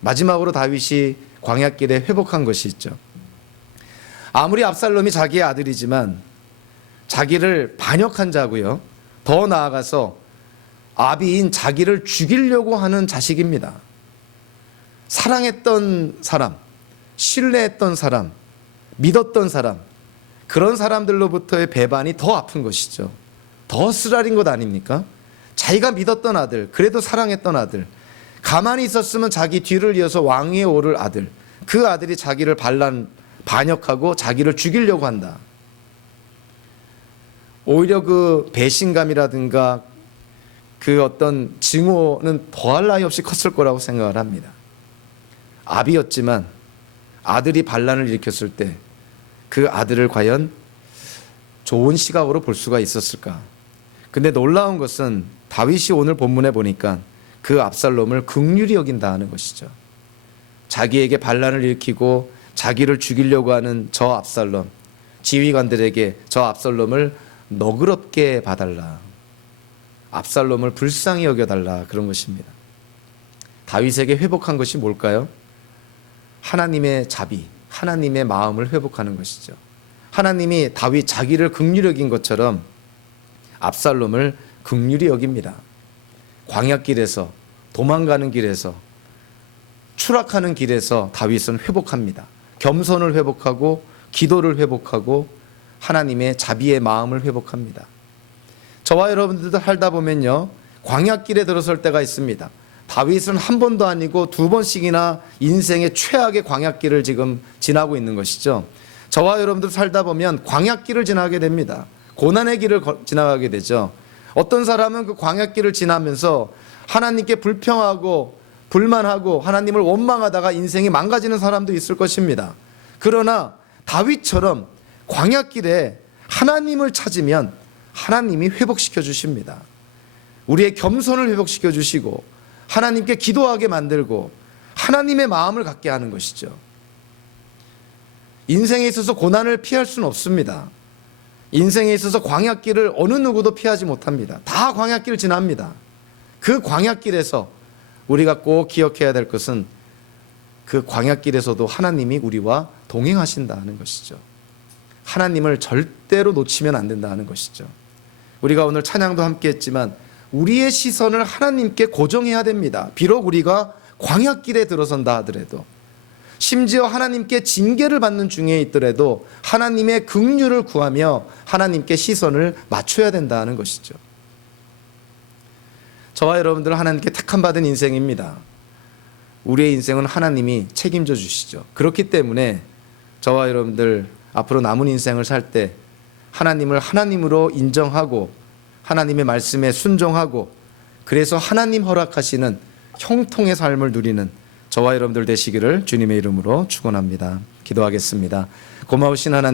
마지막으로 다윗이 광야길에 회복한 것이 있죠. 아무리 압살롬이 자기의 아들이지만 자기를 반역한 자고요. 더 나아가서 아비인 자기를 죽이려고 하는 자식입니다. 사랑했던 사람, 신뢰했던 사람, 믿었던 사람, 그런 사람들로부터의 배반이 더 아픈 것이죠. 더 쓰라린 것 아닙니까? 자기가 믿었던 아들, 그래도 사랑했던 아들, 가만히 있었으면 자기 뒤를 이어서 왕위에 오를 아들, 그 아들이 자기를 반역하고 자기를 죽이려고 한다. 오히려 그 배신감이라든가 그 어떤 증오는 더할 나위 없이 컸을 거라고 생각을 합니다. 아비였지만 아들이 반란을 일으켰을 때 그 아들을 과연 좋은 시각으로 볼 수가 있었을까? 근데 놀라운 것은 다윗이 오늘 본문에 보니까 그 압살롬을 긍휼히 여긴다 하는 것이죠. 자기에게 반란을 일으키고 자기를 죽이려고 하는 저 압살롬, 지휘관들에게 저 압살롬을 너그럽게 봐달라, 압살롬을 불쌍히 여겨달라, 그런 것입니다. 다윗에게 회복한 것이 뭘까요? 하나님의 자비, 하나님의 마음을 회복하는 것이죠. 하나님이 다윗 자기를 긍휼히 여긴 것처럼 압살롬을 긍휼히 여깁니다. 광야길에서, 도망가는 길에서, 추락하는 길에서 다윗은 회복합니다. 겸손을 회복하고 기도를 회복하고 하나님의 자비의 마음을 회복합니다. 저와 여러분들도 살다 보면요, 광야길에 들어설 때가 있습니다. 다윗은 한 번도 아니고 두 번씩이나 인생의 최악의 광야길을 지금 지나고 있는 것이죠. 저와 여러분들 살다 보면 광야길을 지나게 됩니다. 고난의 길을 지나가게 되죠. 어떤 사람은 그 광야길을 지나면서 하나님께 불평하고 불만하고 하나님을 원망하다가 인생이 망가지는 사람도 있을 것입니다. 그러나 다윗처럼 광야길에 하나님을 찾으면 하나님이 회복시켜 주십니다. 우리의 겸손을 회복시켜 주시고 하나님께 기도하게 만들고 하나님의 마음을 갖게 하는 것이죠. 인생에 있어서 고난을 피할 수는 없습니다. 인생에 있어서 광야길을 어느 누구도 피하지 못합니다. 다 광야길 지납니다. 그 광야길에서 우리가 꼭 기억해야 될 것은 그 광야길에서도 하나님이 우리와 동행하신다는 것이죠. 하나님을 절대로 놓치면 안 된다는 것이죠. 우리가 오늘 찬양도 함께 했지만 우리의 시선을 하나님께 고정해야 됩니다. 비록 우리가 광야길에 들어선다 하더라도, 심지어 하나님께 징계를 받는 중에 있더라도 하나님의 긍휼을 구하며 하나님께 시선을 맞춰야 된다는 것이죠. 저와 여러분들은 하나님께 택함받은 인생입니다. 우리의 인생은 하나님이 책임져 주시죠. 그렇기 때문에 저와 여러분들 앞으로 남은 인생을 살 때 하나님을 하나님으로 인정하고 하나님의 말씀에 순종하고 그래서 하나님 허락하시는 형통의 삶을 누리는 저와 여러분들 되시기를 주님의 이름으로 축원합니다. 기도하겠습니다. 고마우신 하나님,